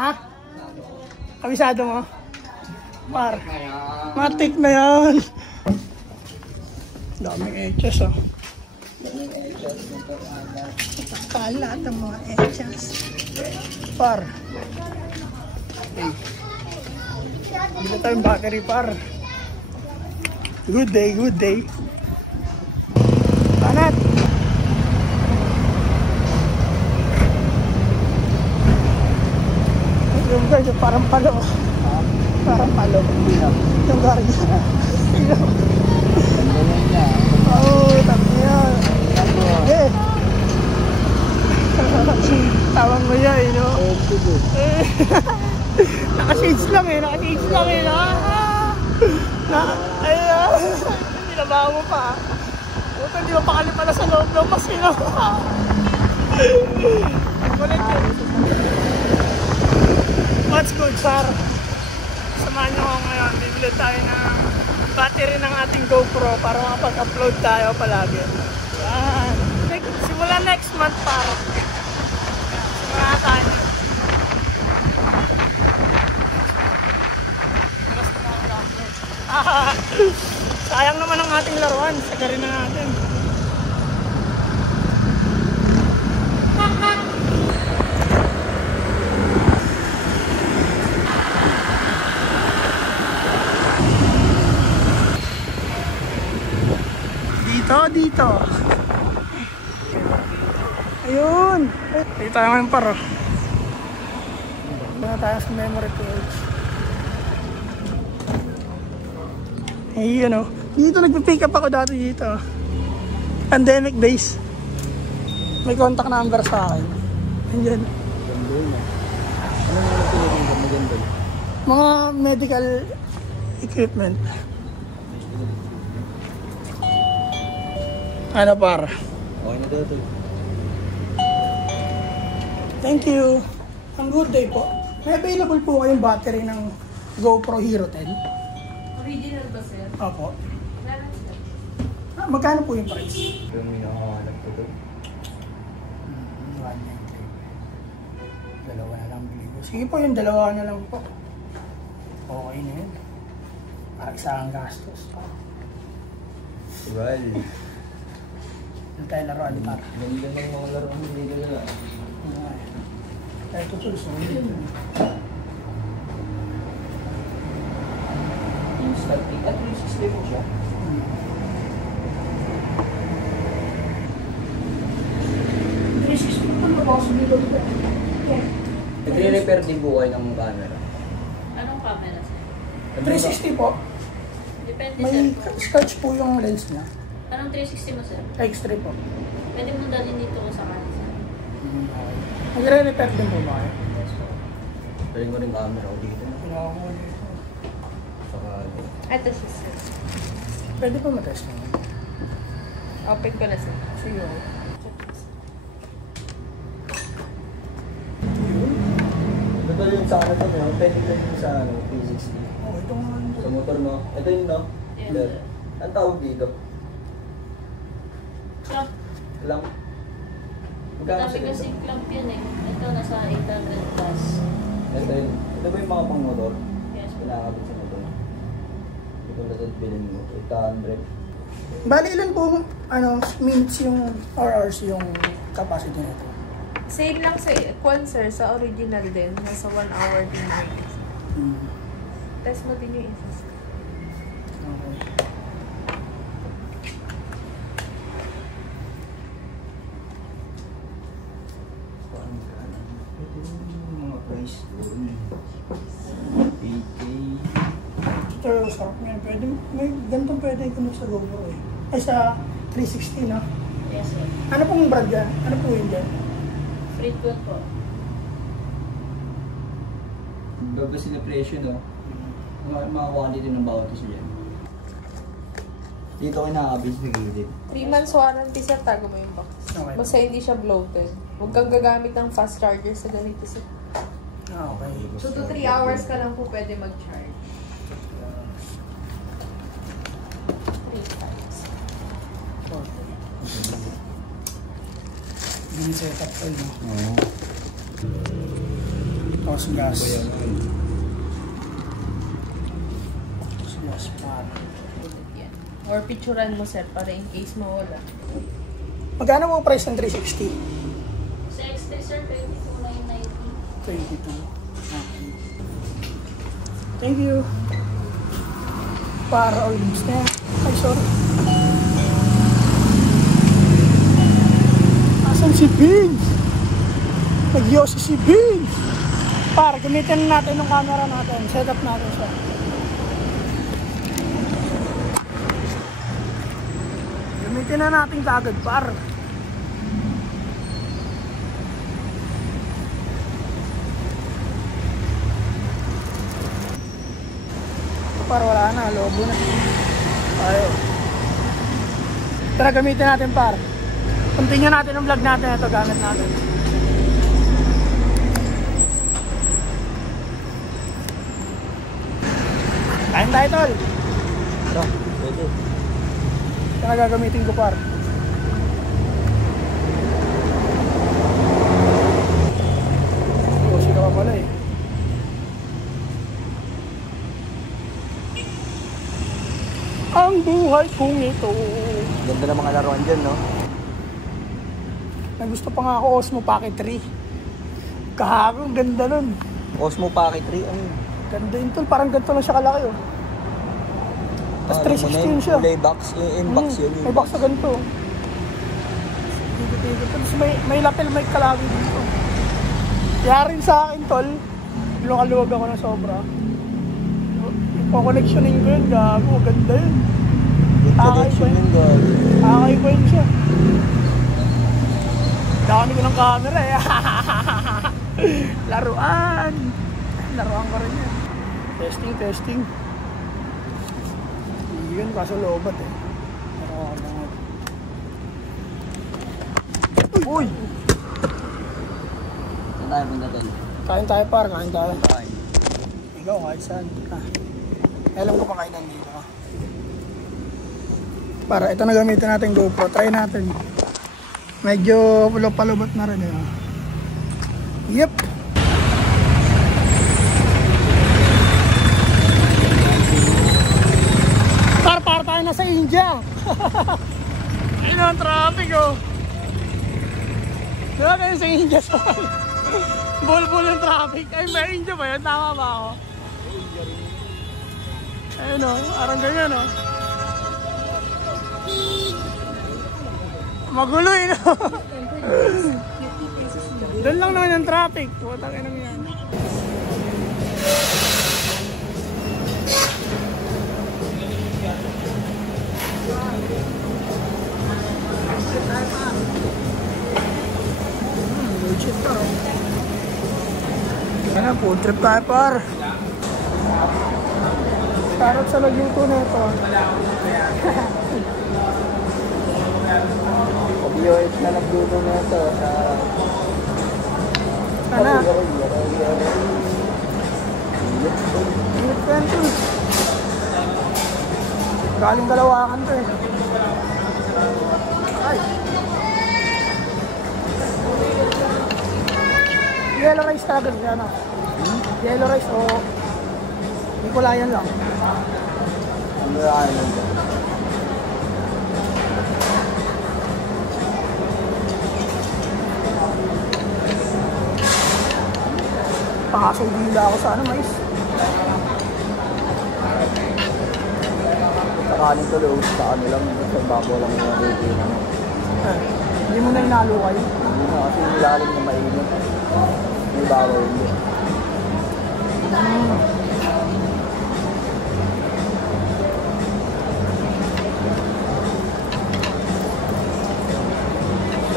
Ha? Kabisado mo? Par. Matik na yan. Daming HS oh. Kalat ang mga HS. Par. Okay. Dito tayong battery par. Good day, good day. Banat. Yung guys, parang palo. Parang palo. Yung garga. Oh, tama yan. Okay. Tawang mo yan, no? Naka-shades lang eh, naka-shades lang eh, no? Ayun. Tinabaho mo pa. Puto, hindi mo pakali pala sa loob ng mas, no? Kulit yun. What's good, par? Samahan nyo ko ngayon. Bibili tayo ng battery ng ating GoPro para makapag-upload tayo palagi. Yan. Simula next month, par. Simula tayo. Sayang naman ang ating laruan. Sagarin na natin. Dito. Ayun. Dito tayo ngayon paro. Dito tayo sa memory page. Ayun o. Dito nagpipick up ako dati dito. Pandemic days. May contact number sa akin. Ayan. Mga medical equipment. Ano par? Okay na daw ito. Thank you. Ang good day po. May available po kayong battery ng GoPro Hero 10. Original ba, sir? Opo. Meron, sir. Magkano po yung price? Yung minakakalap ko ito. 193. Dalawa na lang bili ko. Sige po, yung dalawa na lang po. Okay na yun. Parang isang gastos. Well, Hindi tayo laruan di para. ganda ng mga laro ang hindi nila. Ito tools mo. Yung static at yung system mo siya. Nagre-repair din po kayo ng camera. Anong camera, sir? 360 po. Depende, May sir. scratch po yung lens niya. Anong 360 mo, sir? X3 po. Pwede mo dalhin dito ko sa kanin, sir. Nagre-repair din po ba kayo? Yes, sir. Pwede mo rin camera ko dito. Ginawa ko dito. Saka, Ito siya, sir. Pwede po matest mo. Open ko na, sir. Sige. ito yung sa ano to, pwede ko yung sa P60. Oh, ito nga. Sa motor mo. Ito yun, no? Yes, Sir. sir. Ang tawag dito? Clamp. Lang. Magkano Dami sa kasi dito? clamp yan eh. Ito, nasa 800 plus. Ito yun. Ito ba yung mga pang motor? Yes, po. Pinakabit sa motor. Ito ko natin bilhin mo. 800. Bali ilan po, minutes yung, or hours yung capacity nito? Same lang sa concert, sa original din. Nasa 1 hour din yun. Test mo din yung isa. Okay. Ito yung mga price doon. 8K. Pero sarap nga. Pwede, may ganitong pwede ko sa GoPro eh. Ay sa 360 no? Yes, sir. Ano pong brand yan? Ano po yun dyan? Free good po. Bagas na presyo, no? Mga quality ng bawat isa dyan. Dito ko nakakabis na gilid. 3 months warranty sa tago mo yung box. Okay. Basta hindi siya bloated. Huwag kang gagamit ng fast charger sa ganito. Okay. 2 to 3 hours ka lang po pwede mag-charge. 3 times. Din setup ko yun. Oo. Osgas. Kuya mo. Osgas par. Yan. Or picturean mo sir para in case mawala. Magkano mo price ng 360? Sa extra sir, 22,990. 22. Okay. Thank you. Para all goods na yan. Ay, sorry. Asan si Vince? Nag-yosi si Vince. Para gamitin natin yung camera natin. Set up natin siya. Gamitin na natin kagad, par. Par, wala na. Lobo na. Tayo. Tara, gamitin natin, par. Continue natin ang vlog natin. Ito, gamit natin. Kain tayo, tol. Ito, pwede. Ito na gagamitin ko, par. Yosi ka pa pala eh. Ang buhay kong ito. Ganda ng mga laruan dyan, no? May gusto pa nga ako Osmo Pocket 3. Kahapon, ganda nun. Osmo Pocket 3, ano? Ganda yun, tol. Parang ganito lang siya kalaki, oh. Tapos 360 yun siya. Kulay box, yung box yun. May box na ganito. Tapos may lapel mic kalagi dito. Kaya rin sa akin, tol. Lukaluwag ako ng sobra. Ipoconnectionin ko yun, gago. Ganda yun. Connection yun, God. Akay ko yun siya. Dami ko ng camera eh. Laruan. Laruan ko rin yan. Testing. Yun, kaso lobat eh. Laruan ko lang. Uy! Saan tayo punta doon? Kain tayo par, kain tayo. Kain. Ikaw, kahit saan. Alam ko pa kain nandito ka. Para, ito na gamitin natin GoPro. Try natin. Medyo palubot na rin eh. Yep. Par tayo na sa India. Ayun ang traffic oh. Diba kayo sa India sa bol-bol yung traffic. Ay, may India ba yun? Tama ba ako? Ayun o, parang ganyan o. Magulo eh no? Doon lang naman yung traffic. Putang ina mo yan. Bullshit to. Ano, food trip tayo par. Sarap sa nagluto na ito. Pag-ios na nagluto na ito. Sana. Init ko yan to. Galing Dalawakan to eh. Ay. Yellow rice talaga siya na. Yellow rice o Nikolayan lang. Ang lalaki lang dyan. Pakasubila ako sa ano, mais. Sa kanin to loob, sa ano lang, sa babaw lang yung nabibili na. Hindi mo na inalukay. Hindi na kasi nilalim na mainit. May babaw hindi.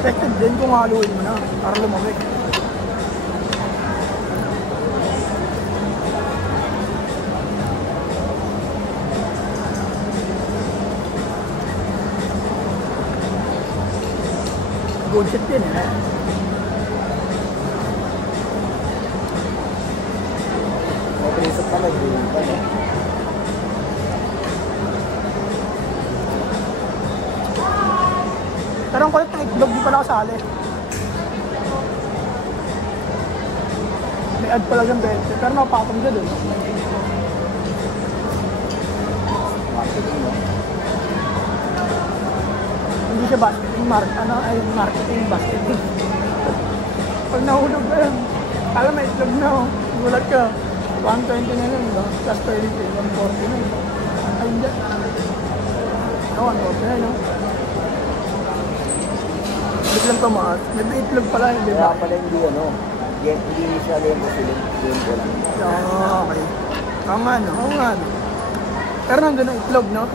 Effective din kung haluin mo na para lumamig. Good shit din eh. Mabilisap na nag-iwan pa no? Pero ang kulit ng itlog, di pa nakasali. May May-add pala siyang 20. Pero napatong siya dun. Marketing, no? Hindi siya marketing, basketing. Pag nahulog na yun, alam may itlog na oh. Gulat ka. 120 na yun, no? Plus 30, 140 na yun. Ay, hindi. 140 na yun, no? Biglang tumaas. May itlog pala, hindi Kaya ba? pala hindi, hindi siya lembo sila. Lembo lang. Okay. Oo nga, no? Oo nga, no? Pero nandun ang itlog, no?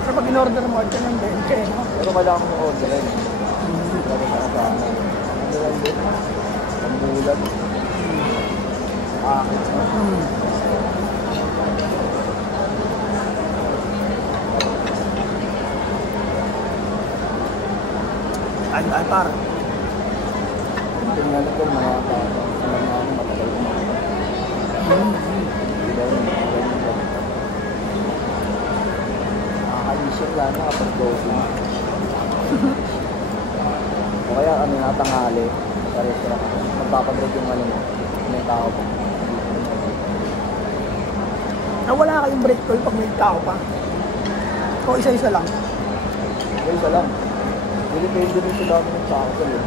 Pero pag in-order mo, ito ng 20, no? Pero kailangan mo order rin. Lalo sa kasama. Ano lang din? Ang bulan. Akit. Ay, para. Tingnan ko mga tao. Alam na ako matagal ko. Hindi daw yung mga ganyan ba? Nakakainis yung lana kapag dosing. O kaya kami natanghali sa restaurant. Magpapag-break yung mo. May tao pa. Wala kayong break call pag may tao pa. O isa-isa lang. Isa lang. Depende rin sa dami ng tao sa loob.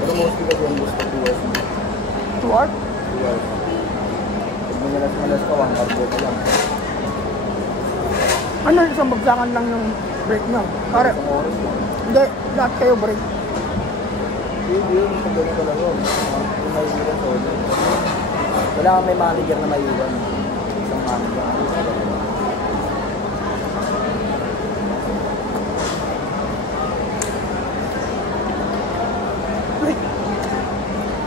Pero mostly kasi yung gusto 2 hours. 2 hours? 2 hours. Pag minalas ka, 1 hour ka lang. Ano, isang bagsakan lang yung break nyo? Pare, Isang oras lang. hindi, lahat kayo break. Hindi yun, isang ganito lang yun. Yung mahihiran sa order. Kailangan may manager na mahihiran. Isang manager na mahihiran. Wait,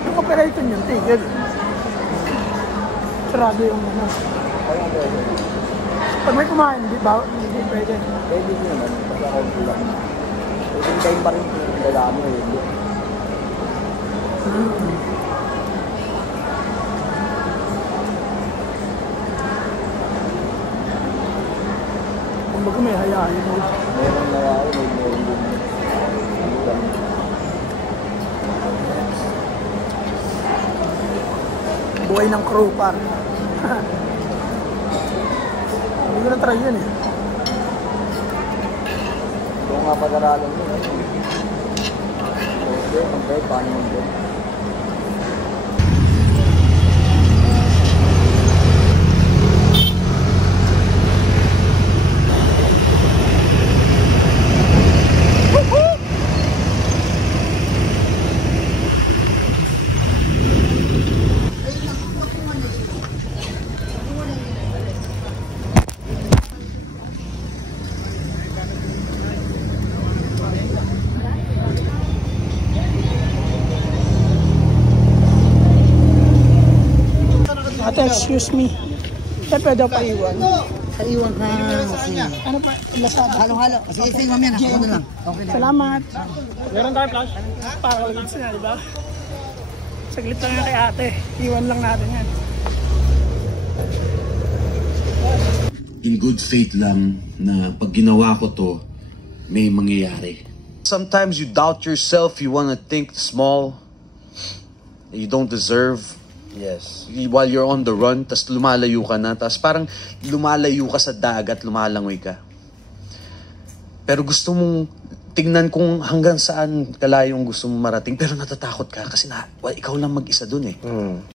yung operation yun, tigil. Sarado yung ano. Kaya pwede. Pag may kumain, hindi ba? Hindi pwede. Pwede din naman. Kasi ako lang. Pwede kayo pa rin yung lalami o hindi. Kung baga may hayain mo. Meron na ako, meron din. Ano lang. Buhay ng crew, par. Hindi ko na-try yun eh. Kung nga pag-aralan mo, okay, mag-break, paano mag-break? Ate, excuse me. Pwede pa iwan. Iwan ka. Ano pa? Lasada. Halo-halo. Sige, sige, mamaya na. Ako na lang. Okay na. Salamat. Meron tayo flash. Para ulit siya, di ba? Saglit lang yan kay ate. Iwan lang natin yan. In good faith lang na pag ginawa ko to, may mangyayari. Sometimes you doubt yourself, you want to think small, you don't deserve. Yes. While you're on the run, tas lumalayo ka na, tas parang lumalayo ka sa dagat, lumalangoy ka. Pero gusto mong tingnan kung hanggang saan kalayong gusto mong marating, pero natatakot ka kasi ikaw lang mag-isa dun eh.